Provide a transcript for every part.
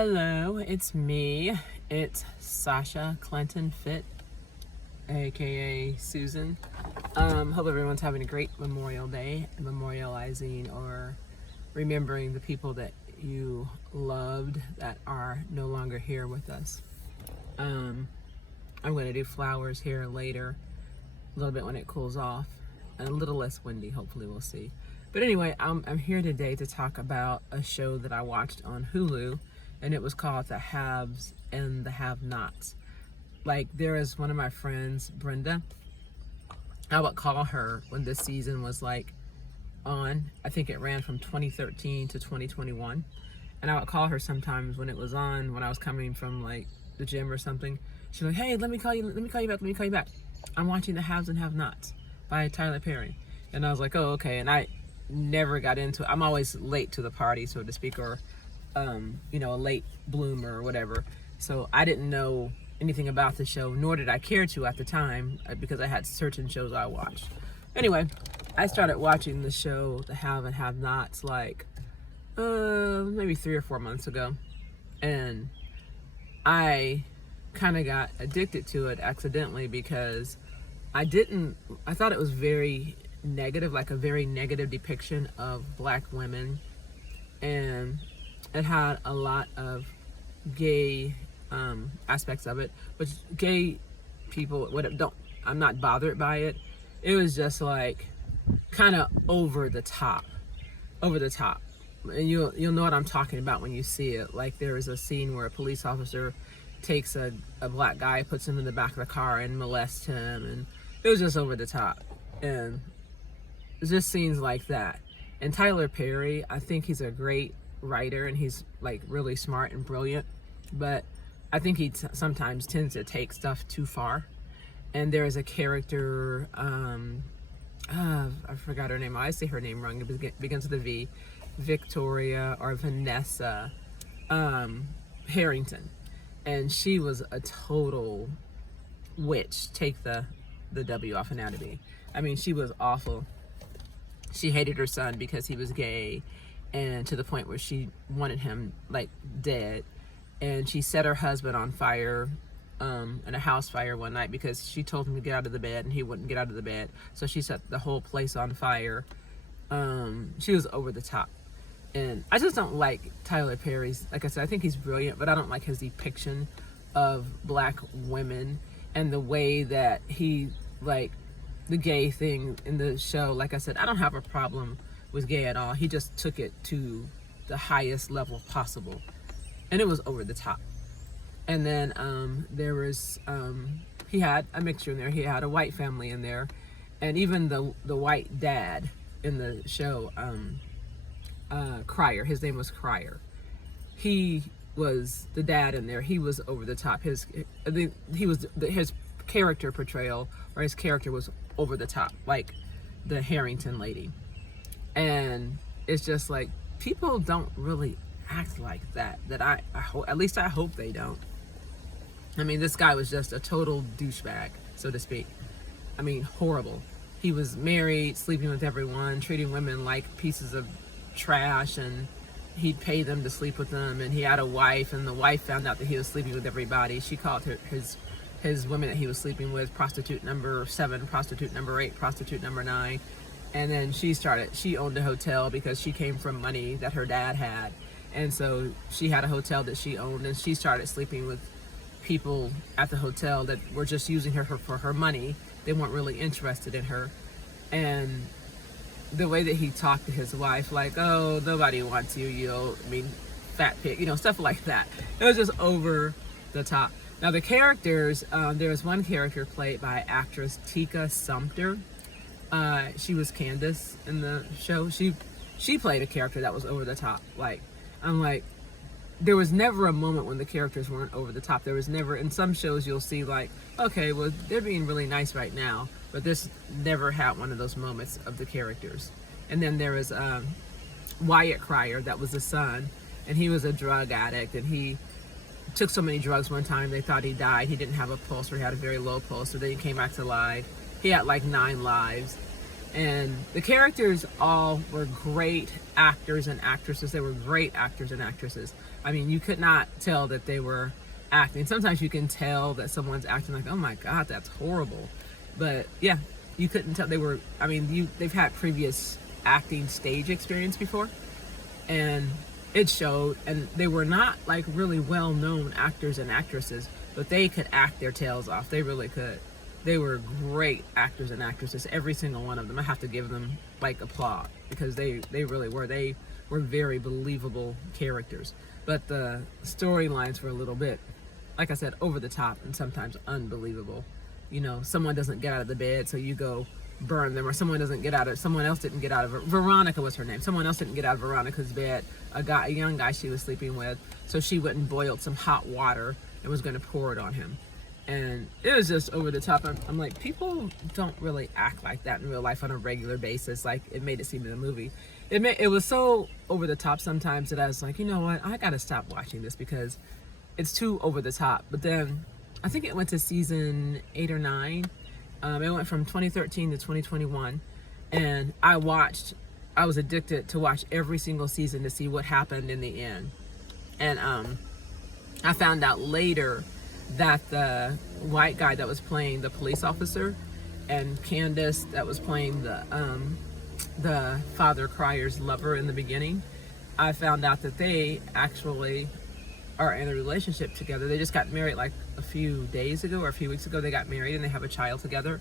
Hello, it's me. It's Sasha Clinton Fit, aka Susan. Hope everyone's having a great Memorial Day, memorializing or remembering the people that you loved that are no longer here with us. I'm going to do flowers here later, a little bit when it cools off, and a little less windy, hopefully we'll see. But anyway, I'm here today to talk about a show that I watched on Hulu, and it was called The Haves and the Have-Nots. Like, there is one of my friends, Brenda. I would call her when this season was like on. I think it ran from 2013 to 2021. And I would call her sometimes when it was on, when I was coming from like the gym or something. She'd be like, hey, let me call you back. I'm watching The Haves and Have-Nots by Tyler Perry. And I was like, oh, okay. And I never got into it. I'm always late to the party, so to speak, or a late bloomer or whatever. So I didn't know anything about the show, nor did I care to at the time, because I had certain shows I watched. Anyway, I started watching the show, The Have and Have-Nots, like maybe 3 or 4 months ago. And I kind of got addicted to it accidentally because I thought it was very negative, like a very negative depiction of Black women. And it had a lot of gay aspects of it, which gay people I'm not bothered by it. It was just like kind of over the top. And you'll know what I'm talking about when you see it. Like, there is a scene where a police officer takes a Black guy, puts him in the back of the car and molests him, and it was just over the top. And it's just scenes like that. And Tyler Perry, I think he's a great writer, and he's like really smart and brilliant, but I think he sometimes tends to take stuff too far. And there is a character, I forgot her name. I say her name wrong. It begins with a V. Victoria or Vanessa Harrington, and she was a total witch. Take the W off anatomy. I mean, she was awful. She hated her son because he was gay, and to the point where she wanted him like dead. And she set her husband on fire in a house fire one night because she told him to get out of the bed and he wouldn't get out of the bed. So she set the whole place on fire. She was over the top. And I just don't like Tyler Perry's, like I said, I think he's brilliant, but I don't like his depiction of Black women and the way that he, like, the gay thing in the show. Like I said, I don't have a problem with gay at all. He just took it to the highest level possible, and it was over the top. And then there was he had a mixture in there. He had a white family in there, and even the white dad in the show, Crier, his name was Crier. He was the dad in there. He was over the top. His character portrayal, or his character, was over the top, like the Harrington lady. And it's just like, people don't really act like that. At least I hope they don't. I mean, this guy was just a total douchebag, so to speak. I mean, horrible. He was married, sleeping with everyone, treating women like pieces of trash, and he'd pay them to sleep with them. And he had a wife, and the wife found out that he was sleeping with everybody. She called his women that he was sleeping with prostitute number 7, prostitute number 8, prostitute number 9. And then she owned a hotel because she came from money that her dad had. And so she had a hotel that she owned, and she started sleeping with people at the hotel that were just using her for her money. They weren't really interested in her. And the way that he talked to his wife, like, oh, nobody wants you, fat pig, stuff like that. It was just over the top. Now the characters, there was one character played by actress Tika Sumpter. She was Candace in the show. She played a character that was over the top. Like, I'm like, there was never a moment when the characters weren't over the top. There was never, in some shows you'll see like, okay, well, they're being really nice right now, but this never had one of those moments of the characters. And then there was Wyatt Crier, that was the son, and he was a drug addict, and he took so many drugs one time they thought he died. He didn't have a pulse, or he had a very low pulse, so then he came back to life. He had like 9 lives. And the characters all were great actors and actresses. They were great actors and actresses. I mean, you could not tell that they were acting. Sometimes you can tell that someone's acting like, oh my God, that's horrible. But yeah, you couldn't tell. They were, I mean, they've had previous acting stage experience before, and it showed. And they were not like really well-known actors and actresses, but they could act their tails off. They really could. They were great actors and actresses, every single one of them. I have to give them like applause, because they really were. They were very believable characters. But the storylines were a little bit, like I said, over the top and sometimes unbelievable. You know, someone doesn't get out of the bed, so you go burn them, or someone else didn't get out of Veronica was her name. Someone else didn't get out of Veronica's bed, a young guy she was sleeping with, so she went and boiled some hot water and was going to pour it on him. And it was just over the top. I'm like, people don't really act like that in real life on a regular basis. Like it made it seem in the movie. It was so over the top sometimes that I was like, you know what? I got to stop watching this because it's too over the top. But then I think it went to season 8 or 9. It went from 2013 to 2021. And I was addicted to watch every single season to see what happened in the end. And I found out later that the white guy that was playing the police officer, and Candace that was playing the father Crier's lover in the beginning, I found out that they actually are in a relationship together. They just got married like a few days ago or a few weeks ago. They got married and they have a child together.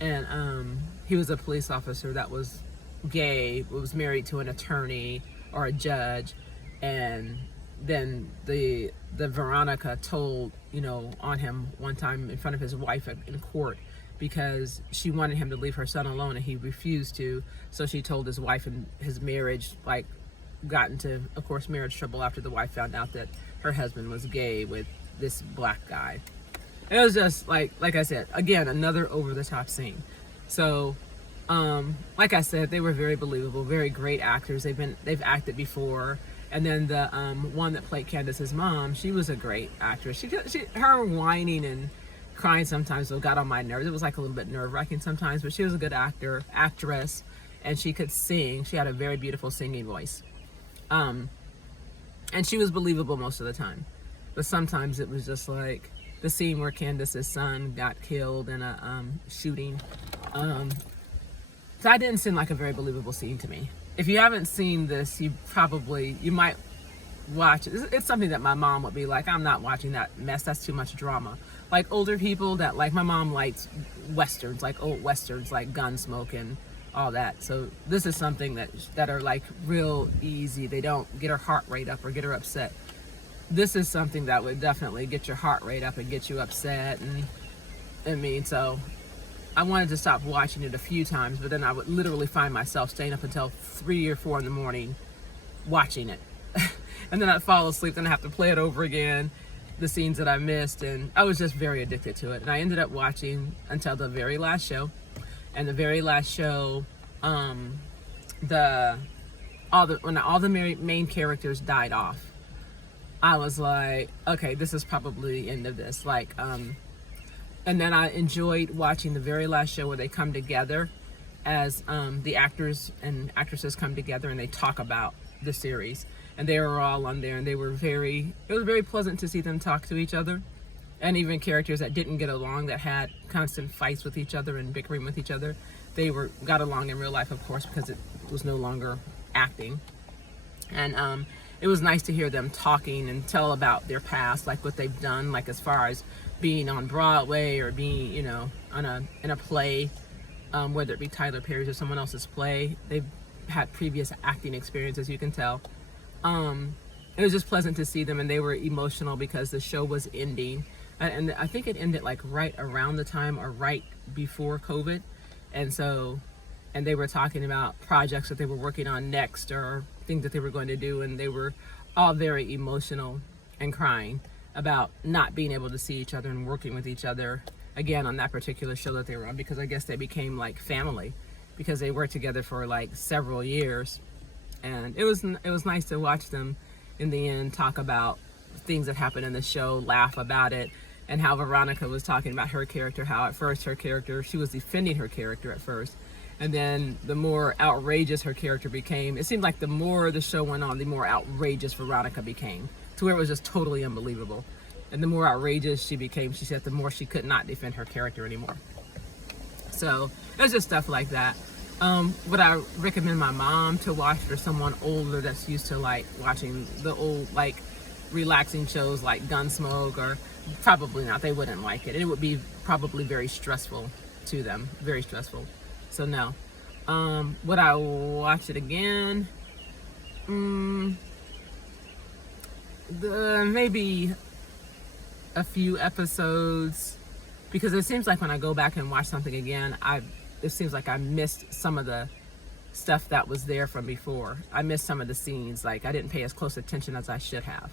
And he was a police officer that was gay, was married to an attorney or a judge, and then the Veronica told, you know, on him one time in front of his wife in court, because she wanted him to leave her son alone and he refused to. So she told his wife, and his marriage like got into, of course, marriage trouble after the wife found out that her husband was gay with this black guy. It was just like I said, again, another over the top scene. So like I said, they were very believable, very great actors. They've acted before. And then the one that played Candace's mom, she was a great actress. Her whining and crying sometimes got on my nerves. It was like a little bit nerve-wracking sometimes, but she was a good actress, and she could sing. She had a very beautiful singing voice. And she was believable most of the time. But sometimes it was just like the scene where Candace's son got killed in a shooting. So that didn't seem like a very believable scene to me. If you haven't seen this, you might watch it. It's something that my mom would be like, I'm not watching that mess. That's too much drama. Like older people that, like my mom likes westerns, like old westerns, like Gunsmoke and all that. So this is something that are like real easy. They don't get her heart rate up or get her upset. This is something that would definitely get your heart rate up and get you upset. And so I wanted to stop watching it a few times, but then I would literally find myself staying up until 3 or 4 in the morning watching it. And then I'd fall asleep, then I have to play it over again, the scenes that I missed, and I was just very addicted to it. And I ended up watching until the very last show. And the very last show, when all the main characters died off, I was like, okay, this is probably the end of this. And then I enjoyed watching the very last show where they come together as the actors and actresses come together and they talk about the series. And they were all on there, and it was very pleasant to see them talk to each other. And even characters that didn't get along, that had constant fights with each other and bickering with each other, they got along in real life, of course, because it was no longer acting. And it was nice to hear them talking and tell about their past, like what they've done, like as far as being on Broadway or being, you know, in a play, whether it be Tyler Perry's or someone else's play. They've had previous acting experience, as you can tell. It was just pleasant to see them, and they were emotional because the show was ending. And I think it ended like right around the time or right before COVID. And they were talking about projects that they were working on next or things that they were going to do. And they were all very emotional and crying about not being able to see each other and working with each other again on that particular show that they were on, because I guess they became like family because they worked together for like several years. And it was nice to watch them in the end talk about things that happened in the show, laugh about it, and how Veronica was talking about her character, how at first she was defending her character at first, and then the more outrageous her character became, it seemed like the more the show went on, the more outrageous Veronica became. to where it was just totally unbelievable. And the more outrageous she became, she said, the more she could not defend her character anymore. So it was just stuff like that. Would I recommend my mom to watch, or someone older that's used to like watching the old like relaxing shows like Gunsmoke? Or probably not. They wouldn't like it. It would be probably very stressful to them. Very stressful. So no. Would I watch it again? Maybe a few episodes, because it seems like when I go back and watch something again, it seems like I missed some of the stuff that was there from before. I missed some of the scenes. Like I didn't pay as close attention as I should have.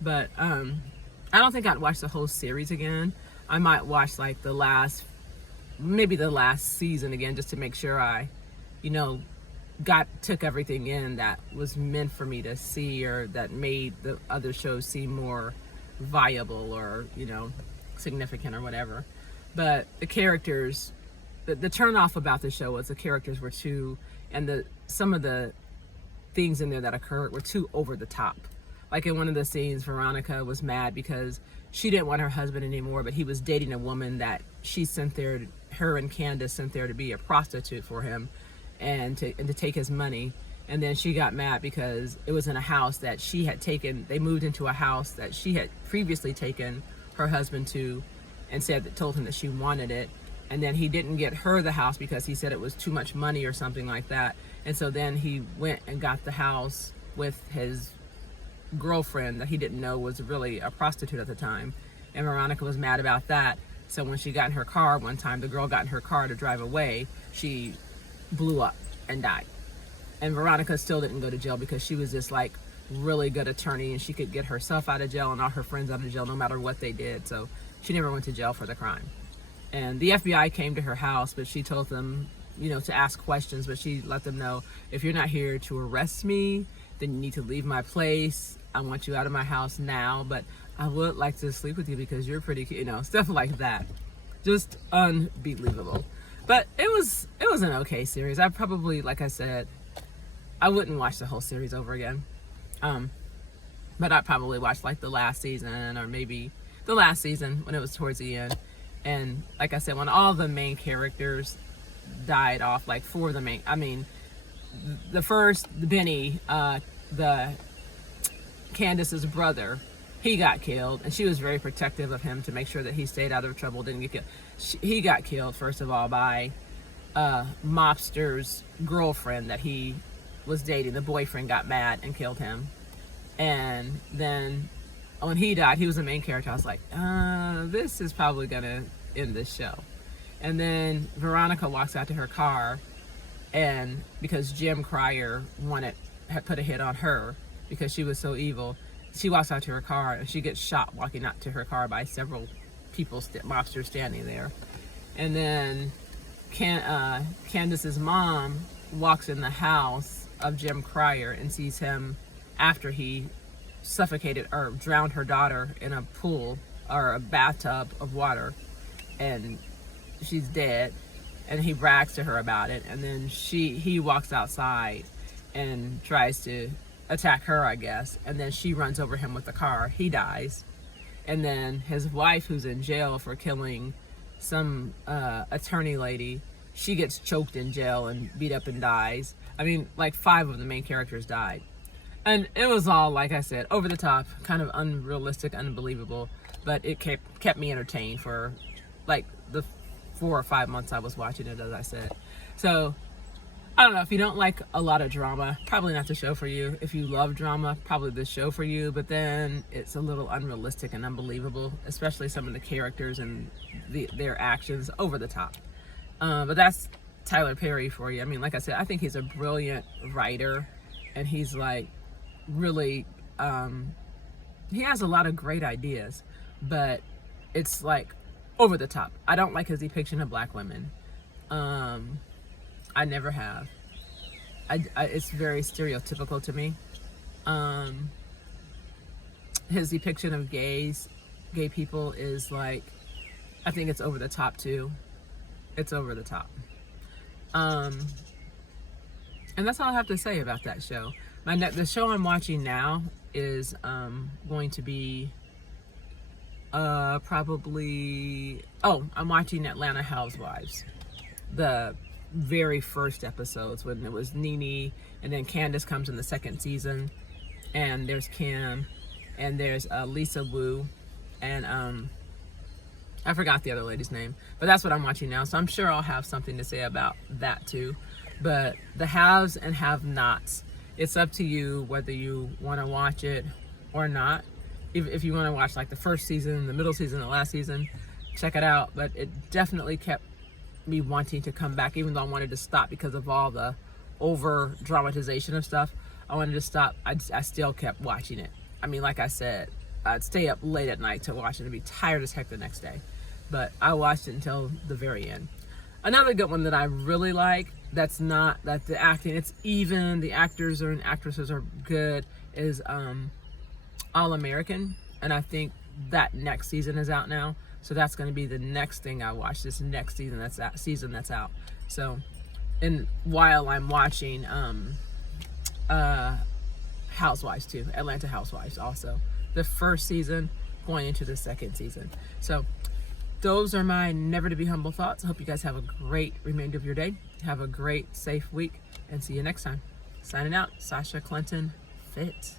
But I don't think I'd watch the whole series again. I might watch like maybe the last season again, just to make sure I, took everything in that was meant for me to see, or that made the other shows seem more viable, or significant, or whatever. But the characters, the turn off about the show was the characters were too, and some of the things in there that occurred were too over the top. Like in one of the scenes, Veronica was mad because she didn't want her husband anymore, but he was dating a woman that her and Candace sent there to be a prostitute for him, and to take his money. And then she got mad because it was in a house that she had taken. They moved into a house that she had previously taken her husband to, and told him that she wanted it. And then he didn't get her the house because he said it was too much money or something like that. And so then he went and got the house with his girlfriend that he didn't know was really a prostitute at the time. And Veronica was mad about that. So when she got in her car one time, the girl got in her car to drive away, she blew up and died. And Veronica still didn't go to jail because she was this like really good attorney, and she could get herself out of jail and all her friends out of jail no matter what they did. So she never went to jail for the crime. And the FBI came to her house, but she told them, to ask questions, but she let them know, if you're not here to arrest me, then you need to leave my place. I want you out of my house now, but I would like to sleep with you because you're pretty cute, stuff like that. Just unbelievable. But it was an okay series. I probably, like I said, I wouldn't watch the whole series over again. But I'd probably watch like the last season, or maybe the last season when it was towards the end. And like I said, when all the main characters died off, like Benny, the Candace's brother, he got killed, and she was very protective of him to make sure that he stayed out of trouble, didn't get killed. He got killed, first of all, by mobster's girlfriend that he was dating. The boyfriend got mad and killed him. And then when he died, he was the main character. I was like, this is probably gonna end this show. And then Veronica walks out to her car, and because Jim Cryer had put a hit on her because she was so evil, she walks out to her car and she gets shot walking out to her car by several people, mobsters standing there. And then Candace's mom walks in the house of Jim Cryer and sees him after he suffocated or drowned her daughter in a pool or a bathtub of water, and she's dead. And he brags to her about it, and then he walks outside and tries to attack her, I guess, and then she runs over him with the car. He dies. And then his wife, who's in jail for killing some attorney lady, she gets choked in jail and beat up and dies. I mean, like 5 of the main characters died. And it was all, like I said, over the top, kind of unrealistic, unbelievable, but it kept me entertained for like the 4 or 5 months I was watching it, as I said. So I don't know, if you don't like a lot of drama, probably not the show for you. If you love drama, probably the show for you. But then it's a little unrealistic and unbelievable, especially some of the characters and their actions, over the top. But that's Tyler Perry for you. I mean, like I said, I think he's a brilliant writer, and he's like really, he has a lot of great ideas, but it's like over the top. I don't like his depiction of black women. I never have. It's very stereotypical to me. His depiction of gay people is like, I think it's over the top too. It's over the top. And that's all I have to say about that show. The show I'm watching now is going to be probably, I'm watching Atlanta Housewives, the very first episodes when it was Nene, and then Candace comes in the second season, and there's Kim, and there's Lisa Wu, and I forgot the other lady's name, but that's what I'm watching now, so I'm sure I'll have something to say about that too. But the haves and have-nots, it's up to you whether you want to watch it or not. If you want to watch like the first season, the middle season, the last season, check it out. But it definitely kept me wanting to come back, even though I wanted to stop because of all the over dramatization of stuff. I wanted to stop. I still kept watching it. I mean, like I said, I'd stay up late at night to watch it and be tired as heck the next day. But I watched it until the very end. Another good one that I really like, that's not, that the acting, it's even, the actors and actresses are good, is All American. And I think that next season is out now. So that's going to be the next thing I watch, this next season that's out. So, and while I'm watching Housewives too, Atlanta Housewives also. The first season going into the second season. So those are my never to be humble thoughts. I hope you guys have a great remainder of your day. Have a great, safe week, and see you next time. Signing out, Sasha Clinton Fit.